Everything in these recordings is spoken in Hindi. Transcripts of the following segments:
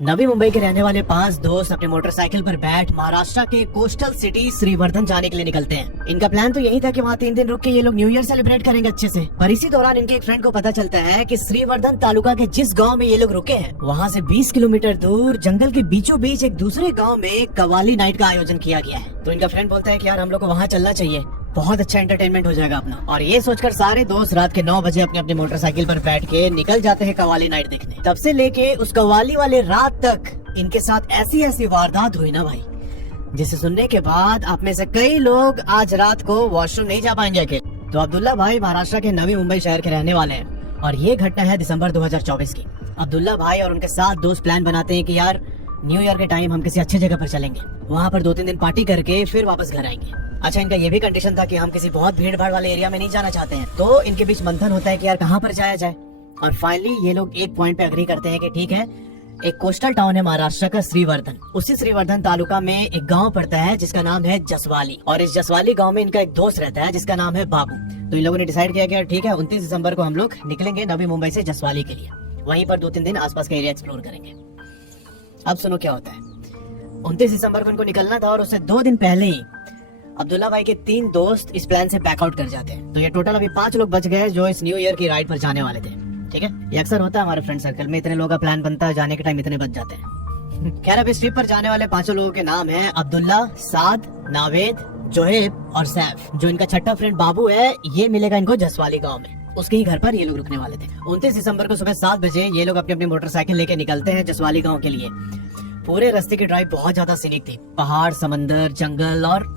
नवी मुंबई के रहने वाले 5 दोस्त अपने मोटरसाइकिल पर बैठ महाराष्ट्र के कोस्टल सिटी श्रीवर्धन जाने के लिए निकलते हैं। इनका प्लान तो यही था कि वहाँ 3 दिन रुक के ये लोग न्यू ईयर सेलिब्रेट करेंगे अच्छे से। पर इसी दौरान इनके एक फ्रेंड को पता चलता है कि श्रीवर्धन तालुका के जिस गांव में ये लोग रुके हैं वहाँ से 20 किलोमीटर दूर जंगल के बीचों बीच एक दूसरे गाँव में कव्वाली नाइट का आयोजन किया गया है। तो इनका फ्रेंड बोलता है कि यार हम लोग को वहाँ चलना चाहिए, बहुत अच्छा एंटरटेनमेंट हो जाएगा अपना। और ये सोचकर सारे दोस्त रात के 9 बजे अपने अपने मोटरसाइकिल पर बैठ के निकल जाते हैं कव्वाली नाइट देखने। तब से लेके उस कव्वाली वाले रात तक इनके साथ ऐसी ऐसी वारदात हुई ना भाई, जिसे सुनने के बाद आप में से कई लोग आज रात को वॉशरूम नहीं जा पाएंगे अकेले। तो अब्दुल्ला भाई महाराष्ट्र के नवी मुंबई शहर के रहने वाले हैं और ये घटना है दिसंबर 2024 की। अब्दुल्ला भाई और उनके 7 दोस्त प्लान बनाते हैं कि यार न्यू ईयर के टाइम हम किसी अच्छे जगह पर चलेंगे, वहाँ पर 2-3 दिन पार्टी करके फिर वापस घर आएंगे। अच्छा, इनका ये भी कंडीशन था कि हम किसी बहुत भीड़ भाड़ वाले एरिया में नहीं जाना चाहते हैं। तो इनके बीच मंथन होता है कि यार कहाँ पर जाया जाए। और फाइनली ये लोग एक पॉइंट पे अग्री करते हैं कि ठीक है, एक कोस्टल टाउन है महाराष्ट्र का श्रीवर्धन। उसी श्रीवर्धन तालुका में एक गांव पड़ता है जिसका नाम है जसवाली। और इस जसवाली गांव में इनका एक दोस्त रहता है जिसका नाम है बाबू। तो इन लोगों ने डिसाइड किया कि ठीक है 29 दिसंबर को हम लोग निकलेंगे नवी मुंबई से जसवाली के लिए। वहीं पर 2-3 दिन आसपास का एरिया एक्सप्लोर करेंगे। अब सुनो क्या होता है। 29 दिसंबर को इनको निकलना था और उससे 2 दिन पहले ही अब्दुल्ला भाई के 3 दोस्त इस प्लान से बैकआउट कर जाते हैं। तो ये टोटल अभी 5 लोग बच गए जो इस न्यू ईयर की राइड पर जाने वाले थे। ठीक है, ये अक्सर होता है हमारे फ्रेंड सर्कल में, इतने लोगों का प्लान बनता है, जाने के टाइम इतने बच जाते हैं। खैर, अब इस ट्रिप पर जाने वाले 5 लोगों के नाम हैं अब्दुल्ला, साद, नावेद, जोहेब और सैफ। जो इनका छठा फ्रेंड बाबू है ये मिलेगा इनको जसवाली गाँव में, उसके ही घर पर ये लोग रुकने वाले थे। 29 दिसंबर को सुबह 7 बजे ये लोग अपनी अपनी मोटरसाइकिल लेके निकलते हैं जसवाली गाँव के लिए। पूरे रास्ते की ड्राइव बहुत ज्यादा सीनिक थी, पहाड़, समंदर, जंगल और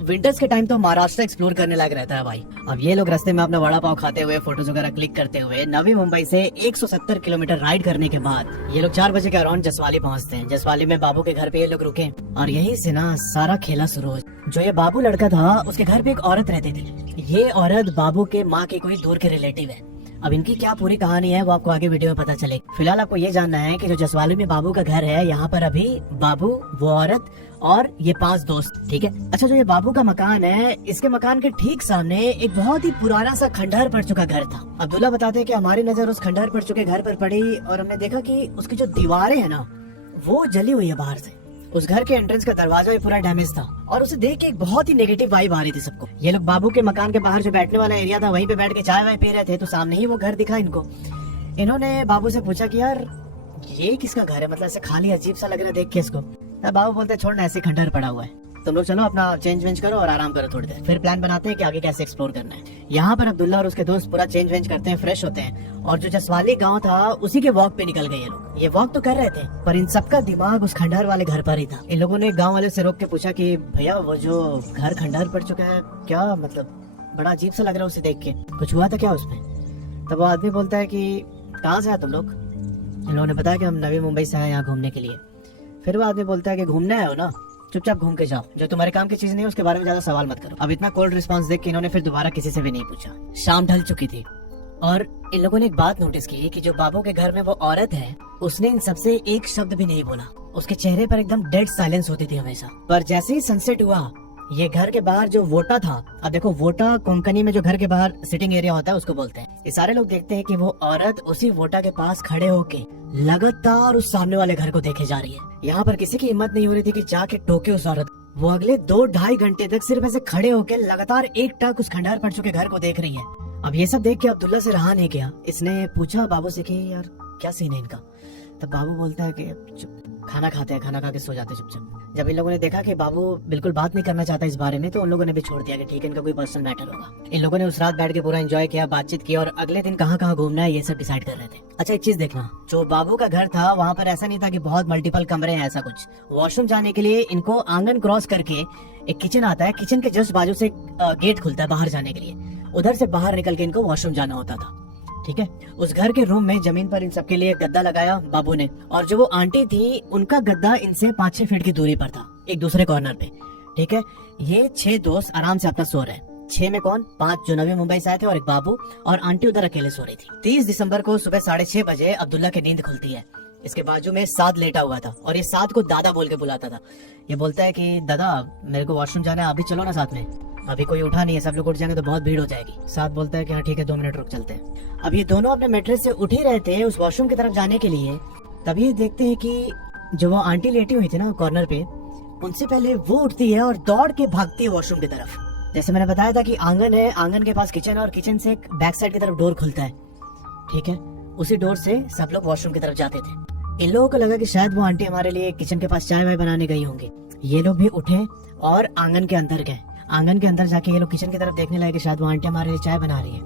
विंटर्स के टाइम तो महाराष्ट्र एक्सप्लोर करने लायक रहता है भाई। अब ये लोग रास्ते में अपना वड़ा पाव खाते हुए, फोटोज वगैरह क्लिक करते हुए नवी मुंबई से 170 किलोमीटर राइड करने के बाद ये लोग 4 बजे के अराउंड जसवाली पहुंचते हैं। जसवाली में बाबू के घर पे ये लोग रुके और यहीं से ना सारा खेला शुरू हो। जो ये बाबू लड़का था उसके घर पे एक औरत रहती थी। ये औरत बाबू के माँ के कोई दूर के रिलेटिव है। अब इनकी क्या पूरी कहानी है वो आपको आगे वीडियो में पता चलेगी। फिलहाल आपको ये जानना है कि जो जसवाली में बाबू का घर है, यहाँ पर अभी बाबू, वो औरत और ये 5 दोस्त। ठीक है। अच्छा, जो ये बाबू का मकान है, इसके मकान के ठीक सामने एक बहुत ही पुराना सा खंडहर पड़ चुका घर था। अब्दुल्ला बताते हैं कि हमारी नजर उस खंडहर पड़ चुके घर पर पड़ी और हमने देखा कि उसकी जो दीवारें है ना वो जली हुई है बाहर से। उस घर के एंट्रेंस का दरवाजा भी पूरा डैमेज था और उसे देख के एक बहुत ही नेगेटिव वाइब आ रही थी सबको। ये लोग बाबू के मकान के बाहर जो बैठने वाला एरिया था वहीं पे बैठ के चाय वाय पी रहे थे, तो सामने ही वो घर दिखा इनको। इन्होंने बाबू से पूछा कि यार ये किसका घर है, मतलब ऐसे खाली अजीब सा लग रहा है देख के इसको। बाबू बोलते छोड़ना, ऐसे खंडहर पड़ा हुआ है, तुम लोग चलो अपना चेंज वेंज करो और आराम करो थोड़ी देर, फिर प्लान बनाते हैं कि आगे कैसे एक्सप्लोर करना है। यहाँ पर अब्दुल्ला और उसके दोस्त पूरा चेंज वेंज करते हैं, फ्रेश होते हैं और जो जसवाली गांव था उसी के वॉक पे निकल गए ये लोग। ये वॉक तो कर रहे थे पर इन सबका दिमाग उस खंडहर वाले घर पर ही था। इन लोगों ने गाँव वाले से रोक के पूछा कि भैया वो जो घर खंडहर पड़ चुका है, क्या मतलब बड़ा अजीब सा लग रहा है उसे देख के, कुछ हुआ था क्या उसमें? तब वो आदमी बोलता है कि कहाँ से आए तुम लोग? इन लोगों ने बताया कि हम नवी मुंबई से आए यहाँ घूमने के लिए। फिर वो आदमी बोलता है कि घूमने आए हो ना, चुपचाप घूम के जाओ, जो तुम्हारे काम की चीज नहीं है उसके बारे में ज्यादा सवाल मत करो। अब इतना कोल्ड रिस्पांस देख के इन्होंने फिर दोबारा किसी से भी नहीं पूछा। शाम ढल चुकी थी और इन लोगों ने एक बात नोटिस की कि जो बाबू के घर में वो औरत है उसने इन सबसे एक शब्द भी नहीं बोला। उसके चेहरे पर एकदम डेड साइलेंस होती थी हमेशा। पर जैसे ही सनसेट हुआ, ये घर के बाहर जो वोटा था, अब देखो वोटा कोंकणी में जो घर के बाहर सिटिंग एरिया होता है उसको बोलते हैं। ये सारे लोग देखते हैं कि वो औरत उसी वोटा के पास खड़े होके लगातार उस सामने वाले घर को देखे जा रही है। यहाँ पर किसी की हिम्मत नहीं हो रही थी कि जाके टोके उस औरत। वो अगले 2-2.5 घंटे तक सिर्फ ऐसे खड़े होके लगातार एक टक उस खंडहर पड़ चुके घर को देख रही है। अब ये सब देख के अब्दुल्ला से रहा नहीं गया। इसने पूछा बाबू से कि यार क्या सीन है इनका? तब बाबू बोलता है कि खाना खाते हैं, खाना खा के सो जाते चुपचाप। जब इन लोगों ने देखा कि बाबू बिल्कुल बात नहीं करना चाहता इस बारे में, तो उन लोगों ने भी छोड़ दिया कि ठीक है इनका कोई पर्सनल मैटर होगा। इन लोगों ने उस रात बैठ के पूरा एंजॉय किया, बातचीत की और अगले दिन कहाँ कहाँ घूमना है ये सब डिसाइड कर रहे थे। अच्छा, एक चीज देखना, जो बाबू का घर था वहाँ पर ऐसा नहीं था कि बहुत मल्टीपल कमरे हैं ऐसा कुछ। वॉशरूम जाने के लिए इनको आंगन क्रॉस करके एक किचन आता है, किचन के जस्ट बाजू से गेट खुलता है बाहर जाने के लिए, उधर से बाहर निकल के इनको वॉशरूम जाना होता था। ठीक है। उस घर के रूम में जमीन पर इन सबके लिए गद्दा लगाया बाबू ने, और जो वो आंटी थी उनका गद्दा इनसे 5-6 फीट की दूरी पर था, एक दूसरे कॉर्नर पे। ठीक है। ये 6 दोस्त आराम से अपना सो रहे हैं। 6 में कौन? 5 जो नवी मुंबई से आए थे और एक बाबू, और आंटी उधर अकेले सो रही थी। 30 दिसंबर को सुबह 6:30 बजे अब्दुल्ला की नींद खुलती है। इसके बाजू में साद लेटा हुआ था और ये साद को दादा बोल के बुलाता था। ये बोलता है कि दादा मेरे को वॉशरूम जाना है, अभी चलो ना साथ में। अभी कोई उठा नहीं है, सब लोग उठ जाएंगे तो बहुत भीड़ हो जाएगी। साथ बोलता है कि हाँ ठीक है 2 मिनट रुक चलते हैं। अब ये दोनों अपने मेट्रेस से उठ ही रहे थे उस वॉशरूम की तरफ जाने के लिए, तभी देखते हैं कि जो वो आंटी लेटी हुई थी ना कॉर्नर पे, उनसे पहले वो उठती है और दौड़ के भागती है वॉशरूम की तरफ। जैसे मैंने बताया था कि आंगन है, आंगन के पास किचन है और किचन से एक बैक साइड की तरफ डोर खुलता है, ठीक है। उसी डोर से सब लोग वॉशरूम की तरफ जाते थे। इन लोगों को लगा कि शायद वो आंटी हमारे लिए किचन के पास चाय वाय बनाने गई होंगी। ये लोग भी उठे और आंगन के अंदर गए। आंगन के अंदर जाके ये लोग किचन की तरफ देखने लगे कि शायद वो आंटी हमारे लिए चाय बना रही है,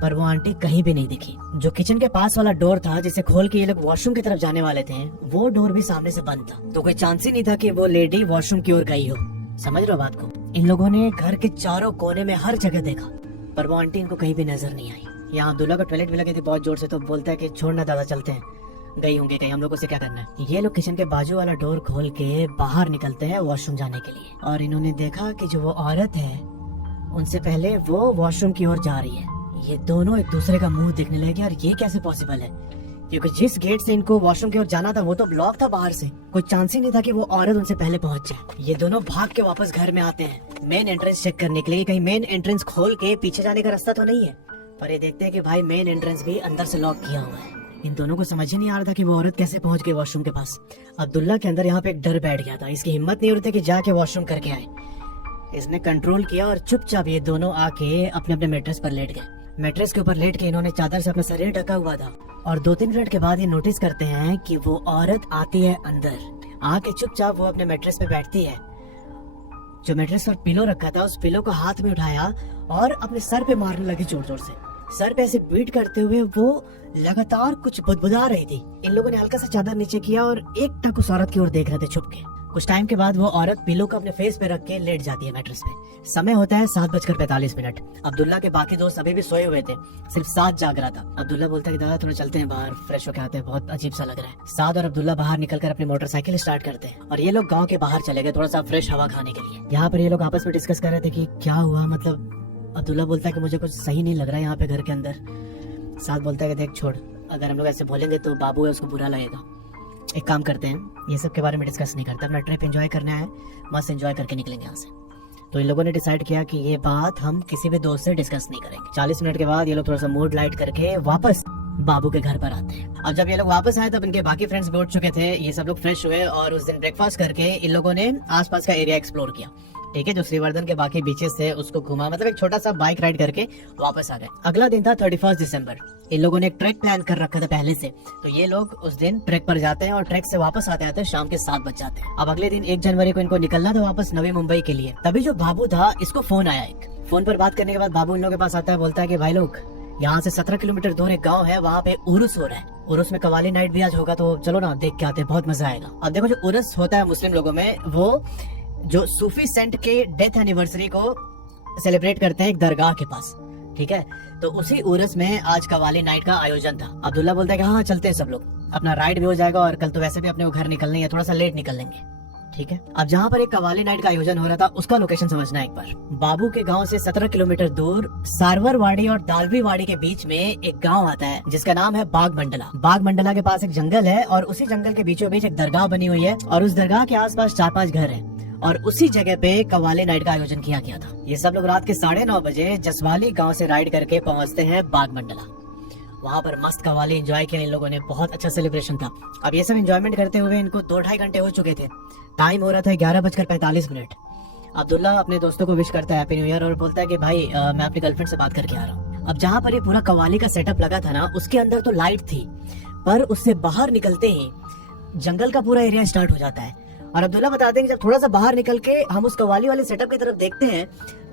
पर वो आंटी कहीं भी नहीं दिखी। जो किचन के पास वाला डोर था जिसे खोल के ये लोग वॉशरूम की तरफ जाने वाले थे, वो डोर भी सामने से बंद था। तो कोई चांस ही नहीं था कि वो लेडी वॉशरूम की ओर गई हो। समझ रहे हो बात को? इन लोगों ने घर के चारों कोने में हर जगह देखा, पर वो आंटी इनको कहीं भी नजर नहीं आई। यहाँ अब्दुल्ला को टॉयलेट भी लगी थी बहुत जोर से, तो बोलता है कि छोड़ना दादा, चलते हैं, गई होंगे कहीं, हम लोगों से क्या करना है। ये लोग किचन के बाजू वाला डोर खोल के बाहर निकलते हैं वॉशरूम जाने के लिए, और इन्होंने देखा कि जो वो औरत है उनसे पहले वो वॉशरूम की ओर जा रही है। ये दोनों एक दूसरे का मुंह देखने लगे, और ये कैसे पॉसिबल है, क्योंकि जिस गेट से इनको वॉशरूम की ओर जाना था वो तो ब्लॉक था बाहर से। कोई चांस ही नहीं था कि वो औरत उनसे पहले पहुंच जाए। ये दोनों भाग के वापस घर में आते हैं मेन एंट्रेंस चेक करने के लिए, कहीं मेन एंट्रेंस खोल के पीछे जाने का रास्ता तो नहीं है। पर ये देखते हैं कि भाई मेन एंट्रेंस भी अंदर से लॉक किया हुआ है। इन दोनों को समझ ही नहीं आ रहा था कि वो औरत कैसे पहुंच गई वॉशरूम के पास। अब्दुल्ला के अंदर यहाँ पे एक डर बैठ गया था, इसकी हिम्मत नहीं हो रही थी कि जाके वॉशरूम करके आए। इसने कंट्रोल किया और चुपचाप ये दोनों आके अपने अपने मैट्रेस पर लेट गए। मैट्रेस के ऊपर लेट के इन्होंने चादर से अपना शरीर ढका हुआ था, और 2-3 मिनट के बाद ये नोटिस करते हैं कि वो औरत आती है अंदर। आके चुपचाप वो अपने मैट्रेस पे बैठती है। जो मैट्रेस पर पिलो रखा था उस पिलो को हाथ में उठाया और अपने सर पे मारने लगी जोर जोर से। सर पे ऐसे बीट करते हुए वो लगातार कुछ बुदबुदा रही थी। इन लोगों ने हल्का सा चादर नीचे किया और एकटक उस औरत की ओर देख रहे थे छुप के। कुछ टाइम के बाद वो औरत पिलो को अपने फेस पे रख के लेट जाती है मैट्रेस पे। समय होता है 7:45। अब्दुल्ला के बाकी दोस्त अभी भी सोए हुए थे, सिर्फ साद जाग रहा था। अब्दुल्ला बोलता है कि दादा थोड़ा चलते हैं बाहर, फ्रेश होके आते हैं, बहुत अजीब सा लग रहा है। साद और अब्दुल्ला बाहर निकलकर अपनी मोटरसाइकिल स्टार्ट करते हैं और ये लोग गाँव के बाहर चले गए थोड़ा सा फ्रेश हवा खाने के लिए। यहाँ पर ये लोग आपस में डिस्कस कर रहे थे कि क्या हुआ, मतलब अब्दुल्ला बोलता है कि मुझे कुछ सही नहीं लग रहा है यहाँ पे घर के अंदर। साद बोलता है कि देख छोड़, अगर हम लोग ऐसे बोलेंगे तो बाबू है उसको बुरा लगेगा। एक काम करते हैं, ये सब के बारे में डिस्कस नहीं करते, अपना ट्रिप एंजॉय करना है, मस्त एंजॉय करके निकलेंगे यहाँ से। तो इन लोगों ने डिसाइड किया कि ये बात हम किसी भी दोस्त से डिस्कस नहीं करेंगे। 40 मिनट के बाद ये लोग थोड़ा सा मूड लाइट करके वापस बाबू के घर पर आते हैं। अब जब ये लोग वापस आए तब इनके बाकी फ्रेंड्स भी उठ चुके थे। ये सब लोग फ्रेश हुए और उस दिन ब्रेकफास्ट करके इन लोगों ने आसपास का एरिया एक्सप्लोर किया, ठीक है। जो श्रीवर्धन के बाकी बीचेस थे उसको घुमा, मतलब एक छोटा सा बाइक राइड करके वापस आ गए। अगला दिन था 31 दिसंबर। इन लोगों ने एक ट्रैक प्लान कर रखा था पहले से, तो ये लोग उस दिन ट्रैक पर जाते हैं और ट्रैक से वापस आते आते शाम के 7 बज जाते हैं। अब अगले दिन 1 जनवरी को इनको निकलना था वापस नवी मुंबई के लिए। तभी जो बाबू था इसको फोन आया। एक फोन पर बात करने के बाद बाबू इन लोगों के पास आता है, बोलता है कि भाई लोग यहाँ से 17 किलोमीटर दूर एक गाँव है, वहाँ पे उर्स हो रहा है। उर्स में कवाली नाइट भी आज होगा, तो चलो ना देख के आते हैं, बहुत मजा आएगा। अब देखो जो उर्स होता है मुस्लिम लोगों में, वो जो सूफी सेंट के डेथ एनिवर्सरी को सेलिब्रेट करते हैं एक दरगाह के पास, ठीक है। तो उसी उर्स में आज कवाली नाइट का आयोजन था। अब्दुल्ला बोलता है कि हाँ चलते हैं सब लोग, अपना राइड भी हो जाएगा और कल तो वैसे भी अपने को घर निकलने है, थोड़ा सा लेट निकल लेंगे, ठीक है। अब जहाँ पर एक कवाली नाइट का आयोजन हो रहा था उसका लोकेशन समझना एक बार। बाबू के गांव से 17 किलोमीटर दूर सारवरवाड़ी और दालवीवाड़ी के बीच में एक गांव आता है जिसका नाम है बाग मंडला। बाग मंडला के पास एक जंगल है और उसी जंगल के बीचों बीच एक दरगाह बनी हुई है और उस दरगाह के आसपास 4-5 घर है और उसी जगह पे कव्वाली नाइट का आयोजन किया गया था। ये सब लोग रात के 9:30 बजे जसवाली गांव से राइड करके पहुंचते हैं बाग मंडला। वहाँ पर मस्त कव्वाली एंजॉय किया इन लोगों ने, बहुत अच्छा सेलिब्रेशन था। अब ये सब एंजॉयमेंट करते हुए इनको 2-2.5 घंटे हो चुके थे। टाइम हो रहा था 11:45। अब्दुल्ला अपने दोस्तों को विश करता है हैप्पी न्यू ईयर और बोलता है कि भाई मैं अपनी गर्लफ्रेंड से बात करके आ रहा हूँ। अब जहाँ पर ये पूरा कव्वाली का सेटअप लगा था ना, उसके अंदर तो लाइट थी, पर उससे बाहर निकलते ही जंगल का पूरा एरिया स्टार्ट हो जाता है। और अब्दुल्ला बताते हैं कि जब थोड़ा सा बाहर निकल के हम उस कव्वाली वाले सेटअप की तरफ देखते हैं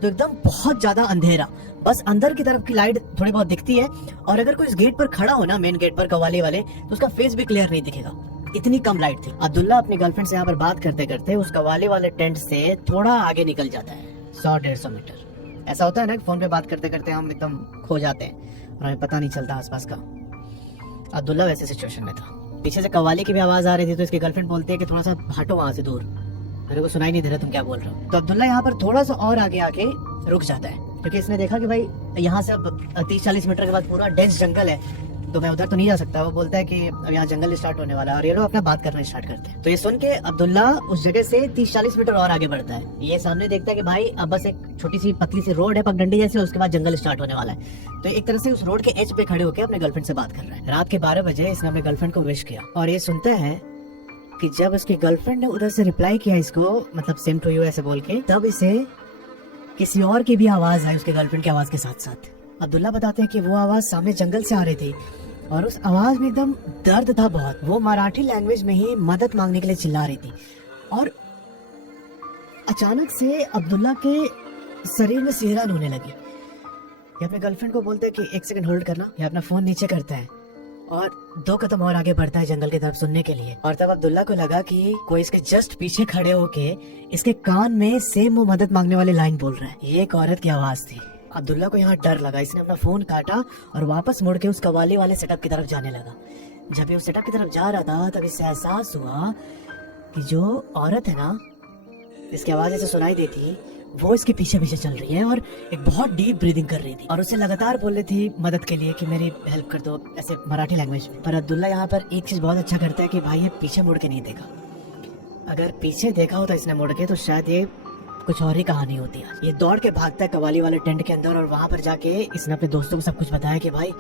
तो एकदम बहुत ज्यादा अंधेरा, बस अंदर की तरफ की लाइट थोड़ी बहुत दिखती है और अगर कोई इस गेट पर खड़ा हो ना, मेन गेट पर कव्वाली वाले, तो उसका फेस भी क्लियर नहीं दिखेगा, इतनी कम लाइट थी। अब्दुल्ला अपनी गर्लफ्रेंड से यहाँ पर बात करते करते उस कव्वाली वाले टेंट से थोड़ा आगे निकल जाता है, 100-150 मीटर। ऐसा होता है ना, फोन पे बात करते करते हम एकदम खो जाते हैं और हमें पता नहीं चलता आसपास का। अब्दुल्ला वैसे सिचुएशन में था। पीछे से कव्वाली की भी आवाज आ रही थी, तो इसकी गर्लफ्रेंड बोलती है कि थोड़ा सा हटो वहां से दूर, मेरे को सुनाई नहीं दे रहा तुम क्या बोल रहे हो। तो अब्दुल्ला यहाँ पर थोड़ा सा और आगे आके रुक जाता है क्योंकि इसने देखा कि भाई यहाँ से अब 30-40 मीटर के बाद पूरा डेंस जंगल है, तो मैं उधर तो नहीं जा सकता। वो बोलता है कि अब यहाँ जंगल स्टार्ट होने वाला है और ये लोग अपना बात करना स्टार्ट करते हैं। तो ये सुन के अब्दुल्ला उस जगह से 30-40 मीटर और आगे बढ़ता है। ये सामने देखता है कि भाई अब बस एक छोटी सी पतली सी रोड है पगडंडी जैसी, उसके बाद जंगल स्टार्ट होने वाला है। तो एक तरह से उस रोड के एज पे खड़े होकर अपने गर्लफ्रेंड से बात कर रहा है। रात के 12 बजे इसने अपने गर्लफ्रेंड को विश किया और ये सुनता है कि जब उसकी गर्लफ्रेंड ने उधर से रिप्लाई किया इसको, मतलब सेम टू यू ऐसे बोल के, तब इसे किसी और की भी आवाज आई उसके गर्लफ्रेंड की आवाज के साथ साथ। अब्दुल्ला बताते हैं कि वो आवाज सामने जंगल से आ रही थी और उस आवाज में एकदम दर्द था बहुत। वो मराठी लैंग्वेज में ही मदद मांगने के लिए चिल्ला रही थी और अचानक से अब्दुल्ला के शरीर में सिहरन होने लगी। ये अपने गर्लफ्रेंड को बोलते हैं कि 1 सेकंड होल्ड करना। ये अपना फोन नीचे करता है और 2 कदम और आगे बढ़ता है जंगल की तरफ सुनने के लिए। और तब अब्दुल्ला को लगा कि कोई इसके जस्ट पीछे खड़े होके इसके कान में सेम वो मदद मांगने वाली लाइन बोल रहा है। ये एक औरत की आवाज थी। अब्दुल्ला को यहाँ डर लगा। इसने अपना फोन काटा और वापस मुड़ के उस कव्वाली वाले सेटअप की तरफ जाने लगा। जब ये उस सेटअप की तरफ जा रहा था तब इससे एहसास हुआ कि जो औरत है ना, इसकी आवाज ऐसे सुनाई देती, वो इसके पीछे पीछे चल रही है और एक बहुत डीप ब्रीदिंग कर रही थी और उसे लगातार बोल रही थी मदद के लिए कि मेरी हेल्प कर दो, ऐसे मराठी लैंग्वेज में। पर अब्दुल्ला यहाँ पर एक चीज बहुत अच्छा करता है कि भाई ये पीछे मुड़ के नहीं देखा। अगर पीछे देखा होता इसने मुड़ के तो शायद ये कुछ और ही कहानी होती है। ये दौड़ के भागता है कव्वाली वाले टेंट के अंदर और वहां पर जाके इसने अपने दोस्तों को सब कुछ बताया कि भाई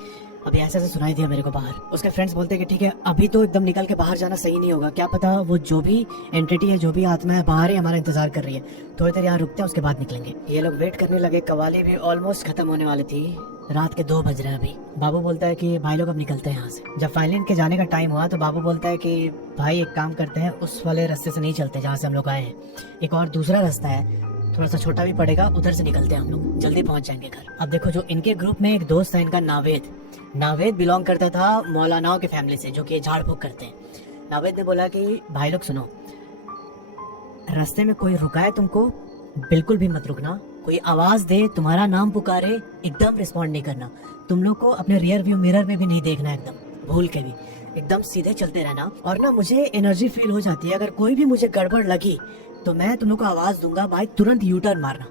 अभी ऐसे ऐसे सुनाई दिया मेरे को बाहर। उसके फ्रेंड्स बोलते हैं कि ठीक है अभी तो एकदम निकल के बाहर जाना सही नहीं होगा, क्या पता वो जो भी एंटिटी है, जो भी आत्मा है बाहर ही हमारा इंतजार कर रही है, थोड़ी देर यहाँ रुकते हैं उसके बाद निकलेंगे। ये लोग वेट करने लगे। कव्वाली भी ऑलमोस्ट खत्म होने वाली थी। रात के 2 बज रहे हैं अभी। बाबू बोलता है कि भाई लोग अब निकलते हैं यहाँ से। जब फाइनली इनके जाने का टाइम हुआ तो बाबू बोलता है कि भाई एक काम करते हैं, उस वाले रास्ते से नहीं चलते जहाँ से हम लोग आए हैं, एक और दूसरा रास्ता है, थोड़ा सा छोटा भी पड़ेगा, उधर से निकलते हैं हम लोग, जल्दी पहुंच जाएंगे घर। अब देखो जो इनके ग्रुप में एक दोस्त है इनका नावेद बिलोंग करता था मौलानाओं की फैमिली से, जो कि झाड़ फूक करते हैं। नावेद ने बोला कि भाई लोग सुनो, रास्ते में कोई रुकाए तुमको बिल्कुल भी मत रुकना, कोई आवाज दे, तुम्हारा नाम पुकारे, एकदम रिस्पॉन्ड नहीं करना। तुम लोग को अपने रियर व्यू मिरर में भी नहीं देखना, एकदम भूल के भी, एकदम सीधे चलते रहना। और ना मुझे एनर्जी फील हो जाती है, अगर कोई भी मुझे गड़बड़ लगी तो मैं तुम लोग को आवाज दूंगा, भाई तुरंत यू टर्न मारना,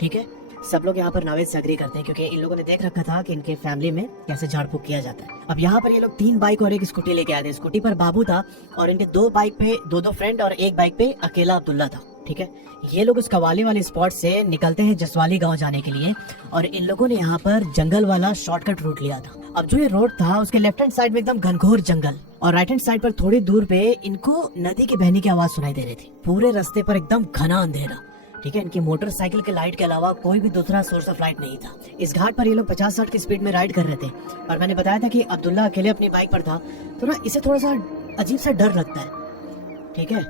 ठीक है। सब लोग यहाँ पर नावेद से एग्री करते हैं क्योंकि इन लोगों ने देख रखा था कि इनके फैमिली में कैसे झाड़ फूक किया जाता है। अब यहाँ पर ये लोग 3 बाइक और एक स्कूटी लेके आए थे। स्कूटी पर बाबू था और इनके 2 बाइक पे 2 फ्रेंड और 1 बाइक पे अकेला अब्दुल्ला था, ठीक है। ये लोग उस कव्वाली वाले स्पॉट से निकलते हैं जसवाली गांव जाने के लिए और इन लोगों ने यहाँ पर जंगल वाला शॉर्टकट रूट लिया था। अब जो ये रोड था उसके लेफ्ट हैंड साइड में एकदम घनघोर जंगल और राइट हैंड साइड पर थोड़ी दूर पे इनको नदी के बहने की आवाज सुनाई दे रही थी। पूरे रास्ते पर एकदम घना अंधेरा, ठीक है। इनकी मोटरसाइकिल के लाइट के अलावा कोई भी दूसरा सोर्स ऑफ लाइट नहीं था। इस घाट पर ये लोग 50-60 की स्पीड में राइड कर रहे थे और मैंने बताया था कि अब्दुल्ला अकेले अपनी बाइक पर था, तो ना इसे थोड़ा सा अजीब सा डर लगता है, ठीक है।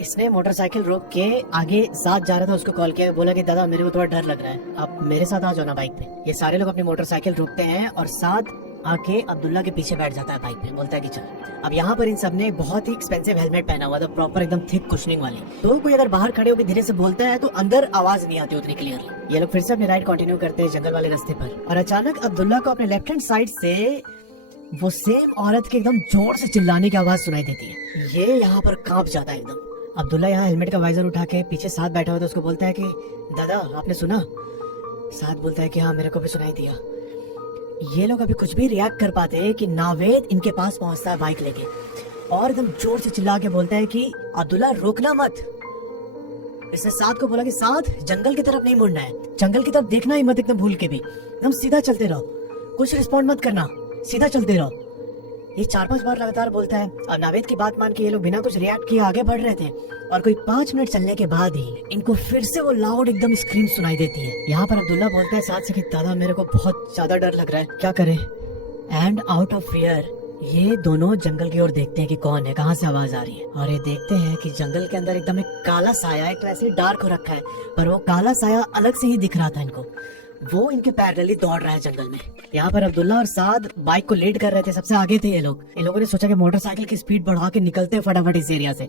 इसने मोटरसाइकिल रोक के आगे साथ जा रहा था, उसको कॉल किया, बोला कि दादा मेरे को थोड़ा डर लग रहा है, आप मेरे साथ आ जाओ ना बाइक पे। ये सारे लोग अपनी मोटरसाइकिल रोकते हैं और साथ आके अब्दुल्ला के पीछे बैठ जाता है बाइक पे, बोलता है कि चल। अब यहाँ पर इन सब ने बहुत ही एक्सपेंसिव हेलमेट पहना हुआ था, प्रॉपर एकदम थिक कुशनिंग वाली। तो कोई अगर बाहर खड़े होकर धीरे से बोलता है तो अंदर आवाज नहीं आती उतनी क्लियरली। ये लोग फिर से अपनी राइड कंटिन्यू करते हैं जंगल वाले रास्ते पर और अचानक अब्दुल्ला को अपने लेफ्ट हैंड साइड से वो सेम औरत के एकदम जोर से चिल्लाने की आवाज सुनाई देती है। ये यहाँ पर कांप जाता है एकदम। अब्दुल्ला यहाँ हेलमेट का वाइजर उठा के पीछे साथ बैठा हुआ था, उसको बोलता है कि दादा आपने सुना? साथ बोलता है कि हाँ मेरे को भी सुनाई दिया। ये लोग अभी कुछ भी रिएक्ट कर पाते हैं कि नावेद इनके पास पहुंचता है बाइक लेके और एकदम जोर से चिल्ला के बोलता है कि अब्दुल्ला रोकना मत। इसने साथ को बोला कि साथ जंगल की तरफ नहीं मुड़ना है, जंगल की तरफ देखना ही मत, एकदम भूल के भी, एकदम सीधा चलते रहो, कुछ रिस्पॉन्ड मत करना, सीधा चलते रहो। ये 4-5 बार लगातार बोलता है और नावेद की बात मान के ये लोग बिना कुछ रिएक्ट किए आगे बढ़ रहे थे और कोई 5 मिनट चलने के बाद ही इनको फिर से वो लाउड एकदम स्क्रीम सुनाई देती है। यहाँ पर अब्दुल्ला बोलता है साथ से कि दादा मेरे को बहुत ज्यादा डर लग रहा है, क्या करें? एंड आउट ऑफ फियर ये दोनों जंगल की ओर देखते हैं कि कौन है, कहाँ से आवाज आ रही है और ये देखते हैं कि जंगल के अंदर एकदम एक काला साया, एक तो ऐसे डार्क हो रखा है पर वो काला साया अलग से ही दिख रहा था इनको, वो इनके पैरेलली दौड़ रहा है जंगल में। यहाँ पर अब्दुल्ला और साद बाइक को लीड कर रहे थे, सबसे आगे थे ये लोग। इन लोगों ने सोचा कि मोटरसाइकिल की स्पीड बढ़ा के निकलते हैं फटाफट इस एरिया से,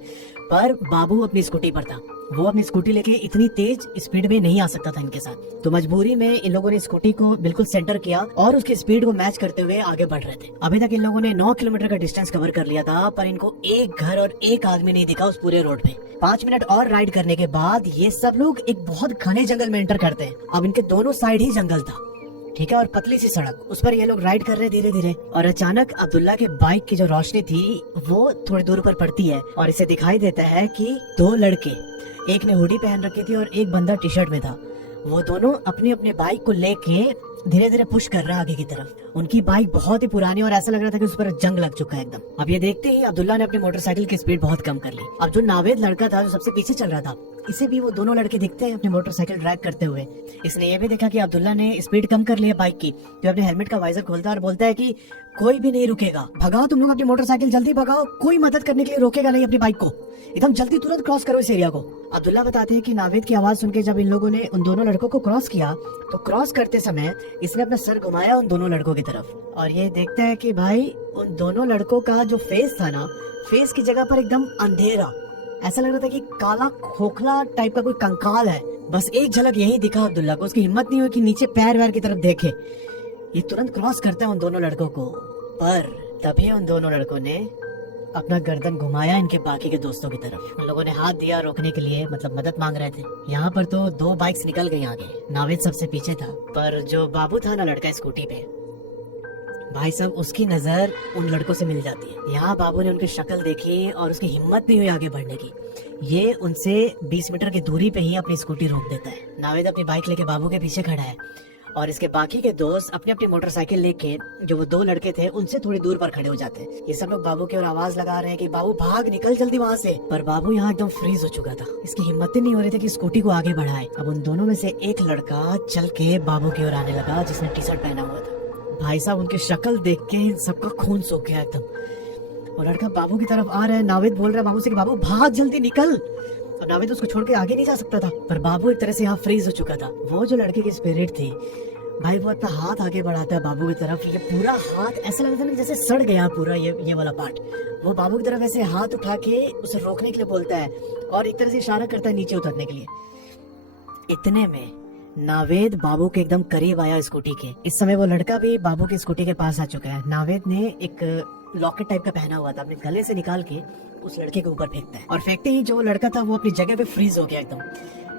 पर बाबू अपनी स्कूटी पर था। वो अपनी स्कूटी लेके इतनी तेज स्पीड में नहीं आ सकता था इनके साथ, तो मजबूरी में इन लोगों ने स्कूटी को बिल्कुल सेंटर किया और उसकी स्पीड को मैच करते हुए आगे बढ़ रहे थे। अभी तक इन लोगों ने 9 किलोमीटर का डिस्टेंस कवर कर लिया था, पर इनको एक घर और एक आदमी नहीं दिखा उस पूरे रोड पे। 5 मिनट और राइड करने के बाद ये सब लोग एक बहुत घने जंगल में एंटर करते हैं। अब इनके दोनों साइड ही जंगल था, ठीक है, और पतली सी सड़क, उस पर ये लोग राइड कर रहे धीरे धीरे, और अचानक अब्दुल्ला के बाइक की जो रोशनी थी वो थोड़ी दूर पर पड़ती है और इसे दिखाई देता है कि दो लड़के, एक ने हुडी पहन रखी थी और एक बंदा टी शर्ट में था, वो दोनों अपने अपने बाइक को लेके धीरे धीरे पुश कर रहा है आगे की तरफ। उनकी बाइक बहुत ही पुरानी और ऐसा लग रहा था कि उस पर जंग लग चुका है एकदम। अब ये देखते ही अब्दुल्ला ने अपनी मोटरसाइकिल की स्पीड बहुत कम कर ली। अब जो नावेद लड़का था जो सबसे पीछे चल रहा था, इसे भी वो दोनों लड़के दिखते हैं अपनी मोटरसाइकिल ड्राइव करते हुए। इसने ये भी देखा कि अब्दुल्ला ने स्पीड कम कर ली है बाइक की, तो अपने हेलमेट का वाइजर खोलता है और बोलता है कि कोई भी नहीं रुकेगा, भगाओ तुम लोग अपनी मोटरसाइकिल, जल्दी भगाओ, कोई मदद करने के लिए रोकेगा नहीं अपनी बाइक को, एकदम जल्दी तुरंत क्रॉस करो इस एरिया को। अब्दुल्ला बताते हैं कि नावेद की आवाज सुन के जब इन लोगों ने उन दोनों लड़कों को क्रॉस किया, तो क्रॉस करते समय इसने अपना सर घुमाया उन दोनों लड़कों की तरफ, और ये देखते हैं कि भाई उन दोनों लड़कों का जो फेस था ना, फेस की जगह पर एकदम अंधेरा, ऐसा लग रहा था कि काला खोखला टाइप का कोई कंकाल है। बस एक झलक यही दिखा अब्दुल्ला को, उसकी हिम्मत नहीं हुई कि नीचे पैर वैर की तरफ देखे। ये तुरंत क्रॉस करते हैं उन दोनों लड़कों को, पर तभी उन दोनों लड़कों ने अपना गर्दन घुमाया इनके बाकी के दोस्तों की तरफ। उन लोगों ने हाथ दिया रोकने के लिए, मतलब मदद मांग रहे थे। यहाँ पर तो दो बाइक्स निकल गई आगे, नावेद सबसे पीछे था, पर जो बाबू था ना लड़का स्कूटी पे, भाई साहब उसकी नजर उन लड़कों से मिल जाती है। यहाँ बाबू ने उनकी शक्ल देखी और उसकी हिम्मत नहीं हुई आगे बढ़ने की। ये उनसे 20 मीटर की दूरी पे ही अपनी स्कूटी रोक देता है। नावेद अपनी बाइक लेके बाबू के पीछे खड़ा है और इसके बाकी के दोस्त अपनी अपनी मोटरसाइकिल लेके, जो वो दो लड़के थे, उनसे थोड़ी दूर पर खड़े हो जाते हैं। ये सब लोग बाबू की ओर आवाज लगा रहे हैं कि बाबू भाग, निकल जल्दी वहाँ से। पर बाबू यहाँ एकदम फ्रीज हो चुका था, इसकी हिम्मत ही नहीं हो रही थी कि स्कूटी को आगे बढ़ाए। अब उन दोनों में से एक लड़का चल के बाबू की ओर आने लगा, जिसने टी शर्ट पहना हुआ था। भाई साहब उनकी शक्ल देख के इन सबका खून सूख गया एकदम। और लड़का बाबू की तरफ आ रहा है, नावेद बोल रहा है बाबू से कि बाबू भाग जल्दी निकल। अब नावेद उसको छोड़ के आगे नहीं जा सकता था, पर बाबू एक तरह से यहाँ फ्रीज हो चुका था। वो जो लड़के की स्पिरिट थी भाई, वो अपना हाथ आगे बढ़ाता है बाबू की तरफ। ये पूरा हाथ ऐसा लगता है ना जैसे सड़ गया पूरा ये वाला पार्ट। वो बाबू की तरफ ऐसे हाथ उठा के उसे रोकने के लिए बोलता है और एक तरह से इशारा करता है नीचे उतरने के लिए। इतने में नावेद बाबू के एकदम करीब आया स्कूटी के। इस समय वो लड़का भी बाबू की स्कूटी के पास आ चुका है। नावेद ने एक लॉकेट टाइप का पहना हुआ था, अपने गले से निकाल के उस लड़के के ऊपर फेंकता है, और फेंकते ही जो लड़का था वो अपनी जगह पे फ्रीज हो गया एकदम।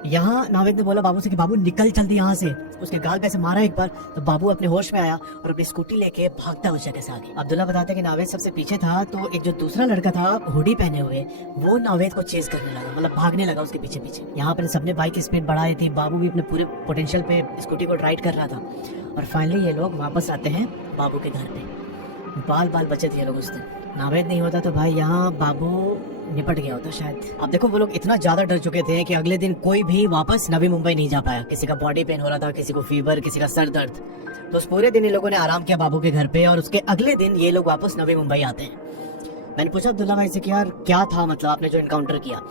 यहाँ नावेद ने बोला बाबू से कि बाबू निकल जल्दी यहाँ से। उसके गाल पे ऐसे मारा एक बार, तो बाबू अपने होश में आया और अपनी स्कूटी लेके भागता उस जगह से आगे। अब्दुल्ला बताते हैं कि नावेद सबसे पीछे था, तो एक जो दूसरा लड़का था हुडी पहने हुए, वो नावेद को चेज करने लगा, मतलब भागने लगा उसके पीछे पीछे। यहाँ पर सबने बाइक की स्पीड बढ़ा दी थी, बाबू भी अपने पूरे पोटेंशियल पे स्कूटी को राइड कर रहा था। और फाइनली ये लोग वापस आते हैं बाबू के घर पे। बाल बाल बचे थे ये लोग उस दिन। नावेद नहीं होता तो भाई यहाँ बाबू निपट गया होता शायद। अब देखो वो लोग इतना ज्यादा डर चुके थे कि अगले दिन कोई भी वापस नवी मुंबई नहीं जा पाया। किसी का बॉडी पेन हो रहा था, किसी को फीवर, किसी का सर दर्द। तो उस पूरे दिन इन लोगों ने आराम किया बाबू के घर पे, और उसके अगले दिन ये लोग वापस नवी मुंबई आते हैं। मैंने पूछा अब्दुल्ला भाई से कि यार क्या था, मतलब आपने जो इनकाउंटर किया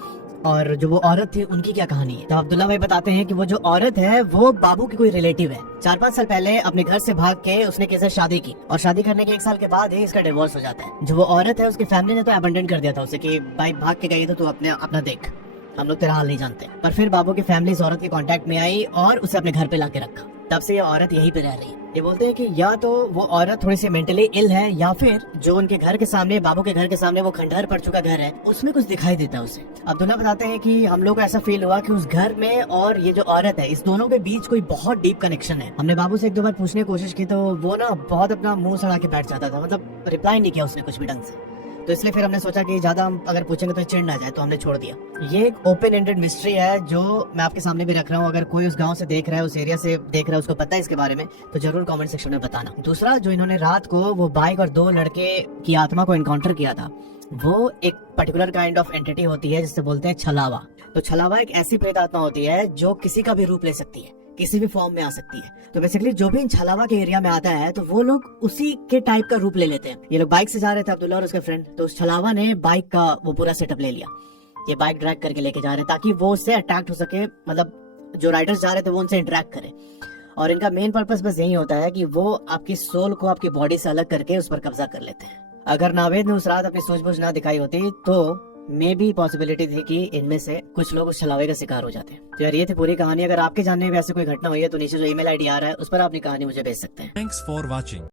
और जो वो औरत थी उनकी क्या कहानी है। तो अब्दुल्ला भाई बताते हैं कि वो जो औरत है वो बाबू की कोई रिलेटिव है। 4-5 साल पहले अपने घर से भाग के उसने किसी से शादी की, और शादी करने के 1 साल के बाद ही इसका डिवोर्स हो जाता है। जो वो औरत है उसकी फैमिली ने तो अबंडन कर दिया था उसे कि भाई भाग के गई तो तू अपना देख, हम लोग तेरा हाल नहीं जानते। पर फिर बाबू की फैमिली इस औरत के कांटेक्ट में आई और उसे अपने घर पे लाके रखा। तब से ये औरत यहीं पे रह रही है। ये बोलते हैं कि या तो वो औरत थोड़ी सी मेंटली इल है, या फिर जो उनके घर के सामने, बाबू के घर के सामने वो खंडहर पड़ चुका घर है, उसमें कुछ दिखाई देता है उसे। अब्दुल्ला बताते हैं कि हम लोग को ऐसा फील हुआ कि उस घर में और ये जो औरत है, इस दोनों के बीच कोई बहुत डीप कनेक्शन है। हमने बाबू से 1-2 बार पूछने की कोशिश की, तो वो ना बहुत अपना मुंह सड़ा के बैठ जाता था, मतलब रिप्लाई नहीं किया उसने कुछ भी ढंग से। तो इसलिए फिर हमने सोचा कि ज्यादा हम अगर पूछेंगे तो चिढ़ ना जाए, तो हमने छोड़ दिया। ये एक ओपन एंडेड मिस्ट्री है जो मैं आपके सामने भी रख रहा हूँ। अगर कोई उस गांव से देख रहा है, उस एरिया से देख रहा है, उसको पता है इसके बारे में, तो जरूर कमेंट सेक्शन में बताना। दूसरा, जो इन्होंने रात को वो बाइक और 2 लड़के की आत्मा को एनकाउंटर किया था, वो एक पर्टिकुलर काइंड ऑफ एंटिटी होती है जिससे बोलते हैं छलावा। तो छलावा एक ऐसी प्रेत आत्मा होती है जो किसी का भी रूप ले सकती है, किसी भी फॉर्म में आ सकती है। तो बेसिकली जो भी इन छलावा के एरिया में आता है, तो वो लोग उसी के टाइप का रूप ले लेते हैं। ये लोग बाइक से जा रहे थे अब्दुल्ला और उसके फ्रेंड, तो उस छलावा ने बाइक का वो पूरा सेटअप ले लिया। ये बाइक ड्रैग करके लेके जा रहे ताकि वो उससे अटैक्ट हो सके, मतलब जो राइडर्स जा रहे थे वो उनसे इंटरेक्ट करे। और इनका मेन पर्पस बस यही होता है कि वो आपकी सोल को आपकी बॉडी से अलग करके उस पर कब्जा कर लेते हैं। अगर नावेद ने उस रात अपनी सूझबूझ ना दिखाई होती तो मे भी पॉसिबिलिटी थी कि इनमें से कुछ लोग उस छलावे का शिकार हो जाते हैं। तो यार ये थी पूरी कहानी। अगर आपके जानने में ऐसे कोई घटना हुई है तो नीचे जो ईमेल आईडी आ रहा है उस पर अपनी कहानी मुझे भेज सकते हैं। Thanks for watching.